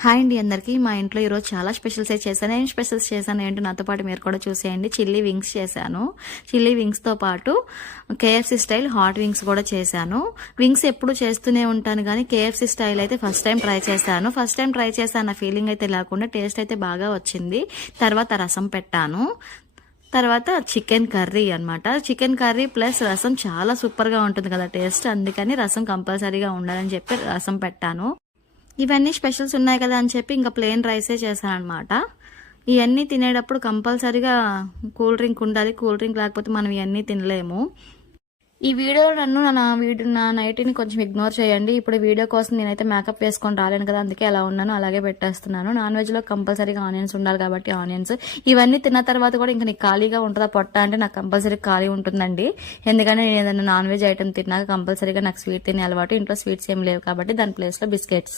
Hi అండి అందరికీ. మా ఇంట్లో ఈరోజు చాలా స్పెషల్స్ చేశాను. ఏం స్పెషల్స్ చేశాను ఏంటో నాతో పాటు మీరు కూడా చూసేయండి. చిల్లీ వింగ్స్ చేశాను. చిల్లీ వింగ్స్తో పాటు కేఎఫ్సీ స్టైల్ హాట్ వింగ్స్ కూడా చేశాను. వింగ్స్ ఎప్పుడు చేస్తూనే ఉంటాను కానీ కేఎఫ్సీ స్టైల్ అయితే ఫస్ట్ టైం ట్రై చేశాను. ఫస్ట్ టైం ట్రై చేశాను ఫీలింగ్ అయితే లేకుండా టేస్ట్ అయితే బాగా వచ్చింది. తర్వాత రసం పెట్టాను. తర్వాత చికెన్ కర్రీ అనమాట. చికెన్ కర్రీ ప్లస్ రసం చాలా సూపర్గా ఉంటుంది కదా టేస్ట్. అందుకని రసం కంపల్సరీగా ఉండాలని చెప్పి రసం పెట్టాను. ఇవన్నీ స్పెషల్స్ ఉన్నాయి కదా అని చెప్పి ఇంకా ప్లెయిన్ రైసే చేశాను అనమాట. ఇవన్నీ తినేటప్పుడు కంపల్సరీగా కూల్ డ్రింక్ ఉండాలి. కూల్ డ్రింక్ లేకపోతే మనం ఇవన్నీ తినలేము. ఈ వీడియోలో నా నైట్ని కొంచెం ఇగ్నోర్ చేయండి. ఇప్పుడు వీడియో కోసం నేనైతే మేకప్ వేసుకొని రాలేను కదా, అందుకే ఎలా ఉన్నాను అలాగే పెట్టేస్తున్నాను. నాన్ వెజ్లో కంపల్సరీగా ఆనియన్స్ ఉండాలి కాబట్టి ఆనియన్స్. ఇవన్నీ తిన్న తర్వాత కూడా ఇంకా నీకు ఖాళీగా ఉంటుందా పొట్ట అంటే నాకు కంపల్సరీ ఖాళీ ఉంటుందండి. ఎందుకంటే నేను ఏదైనా నాన్ వెజ్ ఐటమ్ తిన్నాక కంపల్సరీగా నాకు స్వీట్ తినే అలవాటు. ఇంట్లో స్వీట్స్ ఏం లేవు కాబట్టి దాని ప్లేస్లో బిస్కెట్స్.